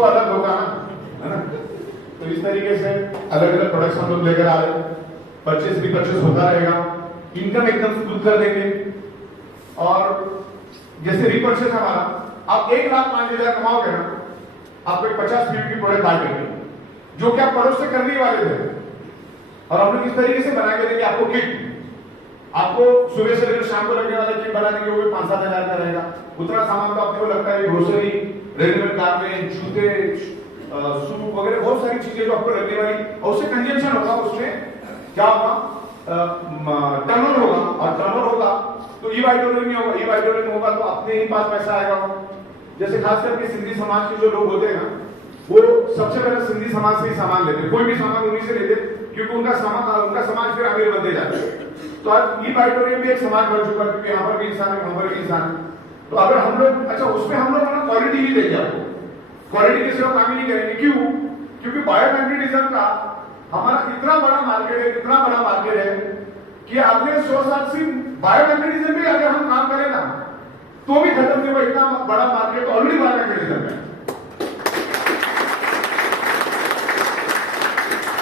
तो अलग होगा है ना। तो इस तरीके से अलग अलग प्रोडक्ट्स हम लोग लेकर आ रहे हैं, परचेस भी परचेस होता रहेगा, इनकम एकदम स्मूथ कर देंगे। और जैसे रीपर्चेस हमारा, आप 1,05,000 कमाओगे ना, आपको 50 फीट की प्रोडक्ट बाय करेंगे, जो कि आप पड़ोस से करने वाले थे। और हम लोग इस तरीके से बना के देंगे आपको किट, आपको सुबह से लेकर शाम को लगने वाला किट बना देंगे, वो भी 5-7 हजार का रहेगा। उतना सामान तो आपको लगता है ग्रोसरी, रेडीमेड गारमेंट, जूते, सूप वगैरह बहुत सारी चीजें जो आपको लगने वाली, और उससे कंजम्पशन होगा, उसमें क्या होगा, टर्नओवर होगा, और टर्नओवर होगा तो ई वाइटोरिंग में होगा, ई वाइटोरिंग होगा तो अपने ही पास पैसा आएगा। जैसे खास करके सिंधी समाज के जो लोग होते हैं ना, वो सबसे पहले सिंधी समाज से ही सामान लेते हैं, कोई भी सामान उन्हीं से लेते, क्योंकि उनका समाज फिर अमीर बनते जाते हैं। तो आज ई वाइटोरियम भी एक समाज बन चुका है, क्योंकि यहाँ पर भी इंसान है, वहां पर भी इंसान है। तो अगर हम लोग, अच्छा उसमें हम लोग ना क्वालिटी ही देंगे आपको, क्वालिटी के सिवा काम ही नहीं करेंगे। क्यों? क्योंकि बायोमैग्नेटिज्म का हमारा इतना बड़ा मार्केट है, इतना बड़ा मार्केट है कि अगले 100 साल से बायोमैग्नेटिज्म में अगर हम काम करें ना तो भी खत्म नहीं होगा, इतना बड़ा मार्केट ऑलरेडी बायोमैग्नेटिज्म है।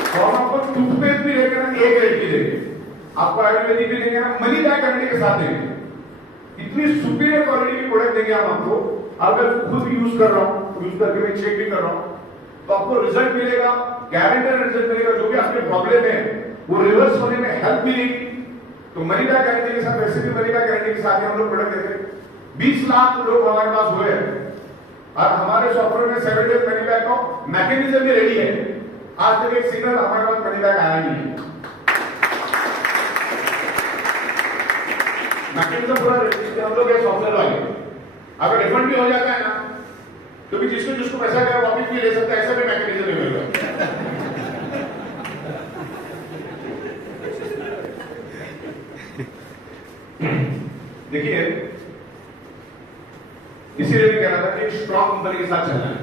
तो हम आपको टूथपेस्ट भी लेकर ना एक रेट की देंगे, आपको आयुर्वेदिक भी देंगे ना, मनी बैक करने के साथ देंगे, इतनी सुपीरियर क्वालिटी की प्रोडक्ट देंगे हम आपको। अगर खुद यूज कर रहा हूं, यूज करके मैं चेक भी कर रहा हूं, तो आपको रिजल्ट मिलेगा, गारंटेड रिजल्ट मिलेगा। जो भी आपके प्रॉब्लम है वो रिवर्स होने में हेल्प मिलेगी। तो मनी बैक गारंटी के साथ, वैसे भी मनी बैक गारंटी के साथ हम लोग प्रोडक्ट देते हैं। 20 लाख लोग हमारे पास हुए हैं और हमारे सॉफ्टवेयर में 7 डेज मनी बैक का मैकेनिज्म भी रेडी है। आज तक एक सिग्नल हमारे पास मनी बैक आया नहीं है, मैकेनिज्म पूरा हम लोग सॉफ्टवेयर वाले। अगर रिफंड भी हो जाता है ना, तो भी जिसको जिसको पैसा गया वापस भी ले सकता है, ऐसा भी मैकेनिज्म मिलेगा। देखिए, इसीलिए मैं कह रहा था कि एक स्ट्रॉन्ग कंपनी के साथ चलना है।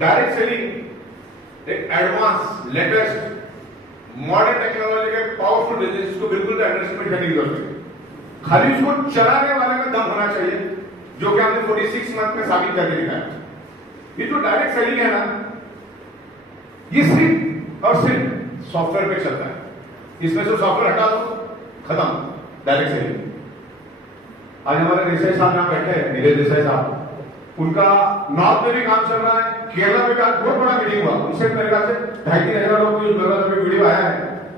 डायरेक्ट सेलिंग एक एडवांस, लेटेस्ट, मॉडर्न टेक्नोलॉजी का पावरफुल बिजनेस, इसको बिल्कुल भी अंडरस्टिमेट करने की जरूरत है। खाली उसको चलाने वाले का दम होना चाहिए, जो कि हमने 46 मंथ में साबित करके दिखाया। ये जो डायरेक्ट सेलिंग है ना, ये सिर्फ और सिर्फ सॉफ्टवेयर पे चलता है। इसमें से सॉफ्टवेयर हटा दो, खत्म, डायरेक्ट सेलिंग। आज हमारे देसाई साहब यहां बैठे हैं, मेरे देसाई साहब, उनका नॉर्थ में भी काम चल रहा है, केरला में भी आज बहुत बड़ा मीटिंग हुआ, उनसे मेरे ख्याल से 2,500-3 हजार लोग वीडियो आया है,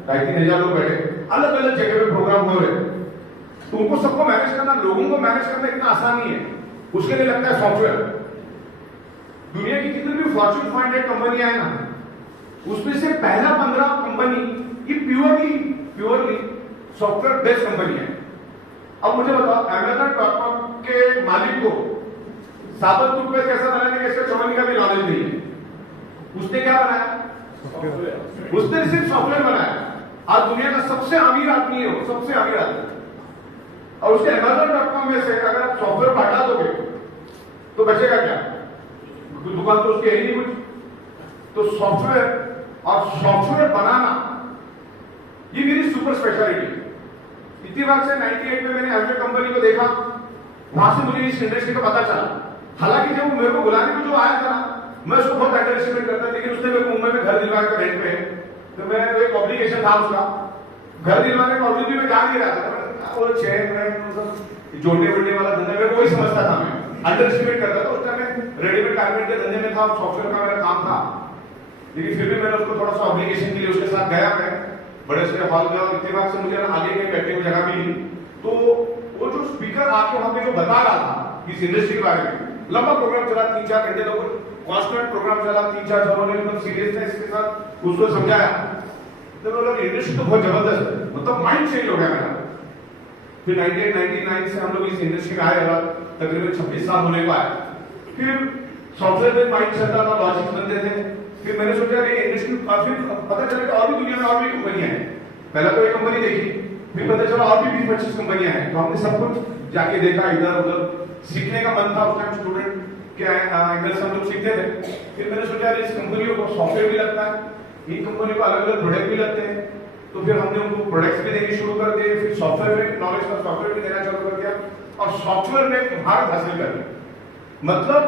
2,500-3 हजार लोग बैठे, अलग अलग जगह पे प्रोग्राम हो रहे। तो उनको सबको मैनेज करना, लोगों को मैनेज करना इतना आसान नहीं है, उसके लिए लगता है सॉफ्टवेयर। दुनिया की जितनी भी फॉर्च्यून 500 कंपनियां हैं ना, उसमें से पहला 15 कंपनी ये प्योरली सॉफ्टवेयर बेस्ड कंपनी है। अब मुझे बताओ, Amazon.com के मालिक को साबुन टूथपेस्ट कैसा बनाने का, इसका चमन का भी नॉलेज नहीं है। उसने क्या बनाया? उसने सिर्फ सॉफ्टवेयर बनाया। आज दुनिया का सबसे अमीर आदमी है वो, सबसे अमीर आदमी। और उसके Amazon.com में से अगर आप सॉफ्टवेयर को हटा दोगे तो बचेगा क्या? दुकान तो उसकी है ही नहीं कुछ। तो सॉफ्टवेयर और सॉफ्टवेयर बनाना ये मेरी सुपर स्पेशलिटी। इतनी बार से 98 में मैंने एवरेज कंपनी को देखा, वहां से मुझे इस इंडस्ट्री का पता चला। हालांकि जब वो मेरे को बुलाने को जो आया था ना, मैं उसको बहुत अंडरएस्टिमेट करता, लेकिन उसने मेरे को मुंबई में घर दिलवाने का रेंट पे, तो मैं एक ऑब्लिगेशन था उसका, घर दिलवाने का ऑब्लिगेशन में जा नहीं रहा था। वो चेन जोड़ने बिड़ने वाला धंधा मेरे को वही समझता था, मैं अंडरएस्टिमेट करता था। उस टाइम मैं रेडीमेड गारमेंट के धंधे में था, सॉफ्टवेयर का मेरा काम था, लेकिन फिर भी मैंने उसको थोड़ा सा ऑब्लिगेशन के लिए उसके साथ गया मैं बड़े से हॉल में। और इतने बार से मुझे आगे कहीं बैठने की जगह मिली, तो वो जो स्पीकर आके वहां पे जो बता रहा था इस इंडस्ट्री के बारे में, लंबा प्रोग्राम चला, 3-4 घंटे तक कॉन्स्टेंट प्रोग्राम चला, 3-4 जनों ने एकदम सीरियसनेस के साथ उसको समझाया। तो मैं बोला इंडस्ट्री तो बहुत जबरदस्त है, मतलब माइंड चेंज हो गया मेरा। फिर 1999 से हम लोग इस इंडस्ट्री में आए और तकरीबन 26 साल होने को आए। फिर सॉफ्टवेयर में माइंड चलता था, लॉजिक बनते थे। फिर मैंने सोचा ये इंडस्ट्री, फिर पता चला कि और भी दुनिया में और भी कंपनियां हैं। पहला तो एक कंपनी देखी, फिर पता चला और भी 20-25 कंपनियां हैं। तो हमने सब कुछ जाके देखा, इधर उधर सीखने का मन था उस टाइम, स्टूडेंट के एंगल से हम लोग सीखते थे। फिर मैंने सोचा इस कंपनियों को सॉफ्टवेयर भी लगता है, इन कंपनियों को अलग अलग प्रोडक्ट भी लगते हैं। तो फिर हमने उनको प्रोडक्ट्स भी देने शुरू कर दिए, फिर सॉफ्टवेयर में नॉलेज का सॉफ्टवेयर भी देना चालू कर दिया और सॉफ्टवेयर में महारत हासिल कर ली। मतलब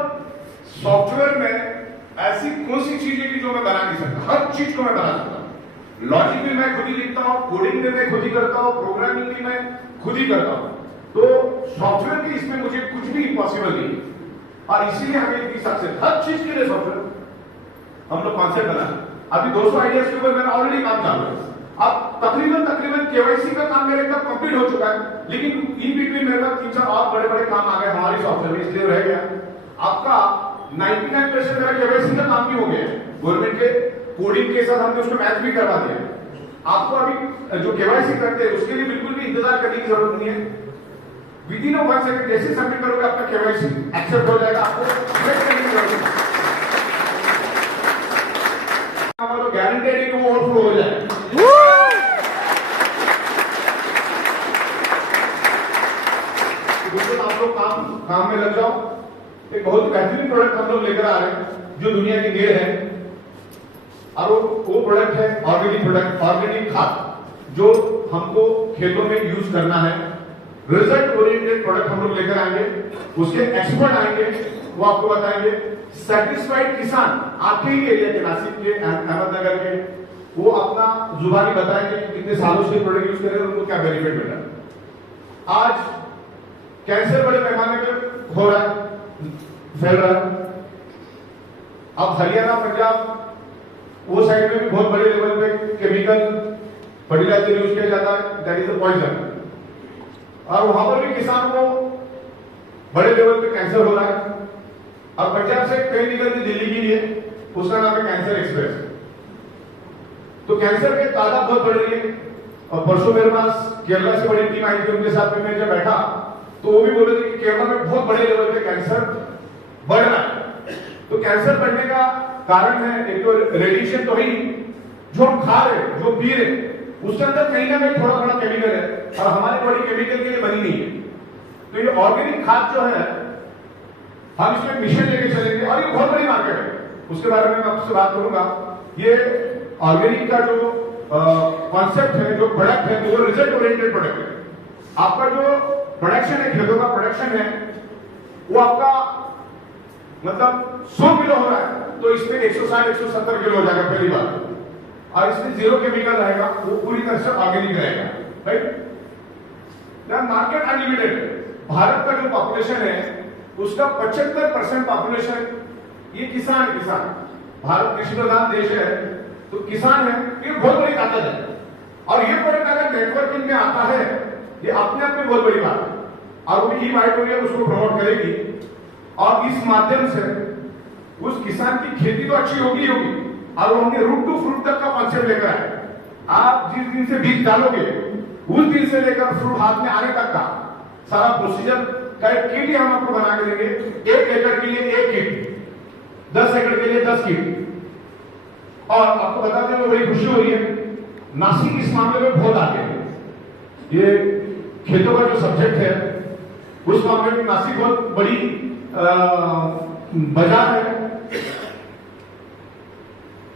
सॉफ्टवेयर में ऐसी कौन सी चीज है कि जो मैं बना नहीं सकता, हर चीज को मैं बना सकता हूं। लॉजिक भी मैं खुद ही लिखता हूं, कोडिंग भी मैं खुद ही करता हूं, प्रोग्रामिंग भी मैं खुद ही करता हूं। तो सॉफ्टवेयर की इसमें मुझे कुछ भी इम्पॉसिबल नहीं है, और इसीलिए हमें इतनी सक्सेस, हर चीज के लिए सॉफ्टवेयर हम लोग कॉन्सेप्ट बना। अभी 200 आइडियाज के ऊपर मेरा ऑलरेडी काम चालू है। अब तकरीबन केवाईसी का काम मेरे एकदम कंप्लीट हो चुका है, लेकिन इन बिटवीन मेरे पास 3-4 और बड़े बड़े काम आ गए हमारी सॉफ्टवेयर में, इसलिए रह गया। आपका 99% मेरा केवाईसी का काम भी हो गया है, गवर्नमेंट के कोडिंग के साथ हमने उसको मैच भी करवा दिया। आपको अभी जो केवाईसी करते हैं उसके लिए बिल्कुल भी इंतजार करने की जरूरत नहीं है। विद इन 1 सेकंड जैसे सबमिट करोगे आपका केवाईसी एक्सेप्ट हो जाएगा, आपको वेट करने की जरूरत नहीं। तो गारंटेड है कि वो ओवरफ्लो हो जाए। बिल्कुल आप लोग काम में लग जाओ। एक बहुत बेहतरीन प्रोडक्ट हम लोग लेकर आ रहे हैं जो दुनिया की नीड है, और वो प्रोडक्ट है ऑर्गेनिक प्रोडक्ट, ऑर्गेनिक खाद जो हमको खेतों में यूज करना है। रिजल्ट ओरिएंटेड प्रोडक्ट हम लोग लेकर आएंगे, उसके एक्सपर्ट आएंगे, वो आपको बताएंगे। सेटिस्फाइड किसान आपके ही एरिया के, नासिक के, अहमदनगर के, वो अपना जुबानी बताएंगे कि कितने सालों से प्रोडक्ट यूज कर रहे हैं, उनको क्या बेनिफिट मिल रहा है। आज कैंसर बड़े पैमाने पर हो रहा है, फैल रहा है। अब हरियाणा, पंजाब वो साइड में भी बहुत बड़े लेवल पे केमिकल फर्टिलाइजर यूज किया जाता है, दैट इज द पॉइजन, और वहां पर भी किसान को बड़े लेवल पे कैंसर हो रहा है। और पंजाब से ट्रेन निकलती दिल्ली के लिए, उसका नाम है कैंसर एक्सप्रेस। तो कैंसर के तादाद बहुत बढ़ रही है। और परसों मेरे पास केरला से बड़ी टीम आई थी, उनके साथ में मैं जब बैठा तो वो भी बोल रहे थे कि केरला में बहुत बड़े लेवल पे कैंसर बढ़ रहा है। तो कैंसर बढ़ने का कारण है एक तो रेडिएशन, तो ही जो हम खा रहे हैं, जो पी रहे हैं, उसके अंदर कहीं ना कहीं थोड़ा थोड़ा केमिकल है, और हमारी बॉडी केमिकल के लिए बनी नहीं है। तो ये ऑर्गेनिक खाद जो है, हम इसमें मिशन लेके चलेंगे, और ये बहुत बड़ी मार्केट है, उसके बारे में मैं आपसे बात करूंगा। ये ऑर्गेनिक का जो कॉन्सेप्ट है, जो प्रोडक्ट है, वो रिजल्ट ओरिएंटेड प्रोडक्ट है। आपका जो प्रोडक्शन है, खेतों का प्रोडक्शन है, वो आपका मतलब 100 किलो हो रहा है, तो इसमें 160-170 किलो हो जाएगा पहली बार, और इसमें 0 केमिकल रहेगा, वो पूरी तरह से ऑर्गेनिक रहेगा, राइट। Market unlimited. भारत का जो पॉपुलेशन है उसका 75% पॉपुलेशन ये किसान। भारत कृषि प्रधान देश है, तो किसान है, ये बहुत बड़ी ताकत है। और ये प्रोडक्ट अगर नेटवर्किंग में आता है, ये अपने आप में बहुत बड़ी बात है, और वो ई-मार्केट उसको प्रमोट करेगी, और इस माध्यम से उस किसान की खेती तो अच्छी होगी, और वो हमने रूट टू फ्रूट तक का कॉन्सेप्ट लेकर आए। आप जिस दिन से बीज डालोगे उस दिन से लेकर फ्रूट हाथ में आने तक का सारा प्रोसीजर का एक किट ही हम आपको बना के देंगे। 1 एकड़ के लिए 1 किट, 10 एकड़ के लिए 10 किट। और आपको बताते हुए बड़ी खुशी हो रही है, नासिक इस मामले में बहुत आगे है। ये खेतों का जो सब्जेक्ट है उस मामले में नासिक बहुत बड़ी बाजार है।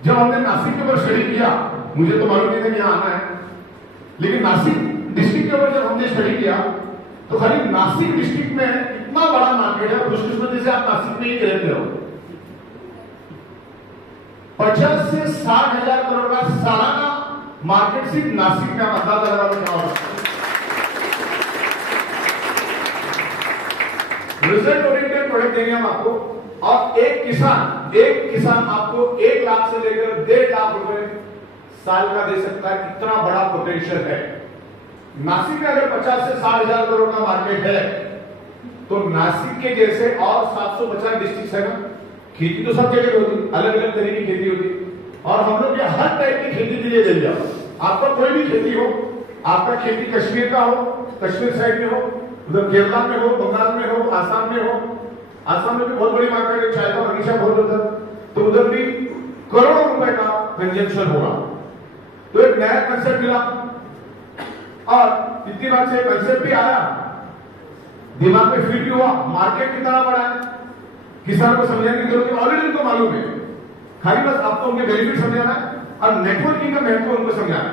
जब हमने नासिक के ऊपर स्टडी किया, मुझे तो मालूम नहीं था कि यहां आना है, लेकिन नासिक डिस्ट्रिक्ट के ऊपर जब हमने स्टडी किया तो खाली नासिक डिस्ट्रिक्ट में इतना बड़ा मार्केट है, खुशकिस्मती से आप नासिक में ही रहते हो। 50 से 60 हजार करोड़ का सालाना मार्केट सिर्फ नासिक में, आप अंदाजा लगा लो क्या होगा। रिजल्ट ओरिएंटेड प्रोडक्ट देंगे हम आपको, और एक किसान आपको 1 लाख से लेकर 1.5 लाख रुपए साल का दे सकता है। कितना बड़ा पोटेंशियल है। नासिक में अगर 50 से 60 हजार करोड़ का मार्केट है, तो नासिक के जैसे और 750 डिस्ट्रिक्ट है ना, खेती तो सब जगह होती, अलग अलग तरह की खेती होती, और हम लोग ये हर टाइप की खेती के लिए ले जाओ। आपका कोई भी खेती हो, आपका खेती कश्मीर का हो, कश्मीर साइड में हो, उधर केरला में हो, बंगाल में हो, आसाम में हो। आसाम में भी बहुत बड़ी मार्केट है, चाय का बगीचा बहुत उधर, तो उधर भी करोड़ों रुपए का कंजम्पशन होगा। तो एक नया कंसेप्ट मिला, और इतनी बार से कंसेप्ट भी आया, दिमाग में फिट भी हुआ। मार्केट कितना बड़ा है, किसान को समझाने की जरूरत है, ऑलरेडी उनको मालूम है, खाली बस आपको उनके बेनिफिट समझाना है और नेटवर्किंग का महत्व उनको समझाना है।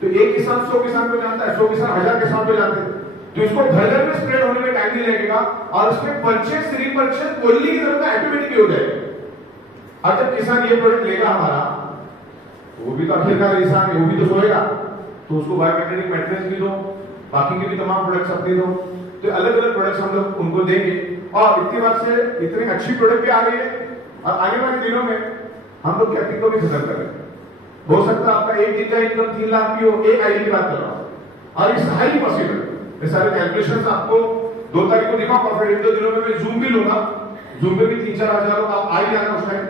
तो एक किसान 100 किसान को जानता है, 100 किसान 1000 किसान को जानते हैं। तो इसको घर घर में स्प्रेड होने में टाइम नहीं लगेगा और उसमें परचेस रीपरचेस बोलने की जरूरत है, ऑटोमेटिक हो जाएगा। अब जब किसान ये प्रोडक्ट लेगा हमारा, वो भी तो आखिरकार इंसान है, वो भी तो सोएगा, तो उसको बायोमेट्रिक मैट्रेस भी दो, बाकी के भी तमाम प्रोडक्ट्स अपने दो। तो अलग अलग प्रोडक्ट्स हम लोग उनको देंगे और इतनी बात से इतनी अच्छी प्रोडक्ट भी आ रही है और आने वाले दिनों में हम लोग कैपिंग को भी खत्म करेंगे। हो सकता है आपका एक दिन का इनकम 3 लाख भी हो, एक आईडी की बात कर रहा हूं, और इट्स हाईली पॉसिबल। ये सारे कैलकुलेशंस आपको 2 तारीख को दिखाऊंगा, फिर 1-2 दिनों में मैं जूम भी लूंगा। जूम पे भी 3-4 हजार लोग आप आ ही जाना उस टाइम,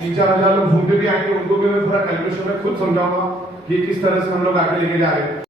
3-4 हजार लोग जूम पे भी आएंगे, उनको भी मैं पूरा कैलकुलेशन में खुद समझाऊंगा कि किस तरह से हम लोग आगे लेके जा रहे हैं।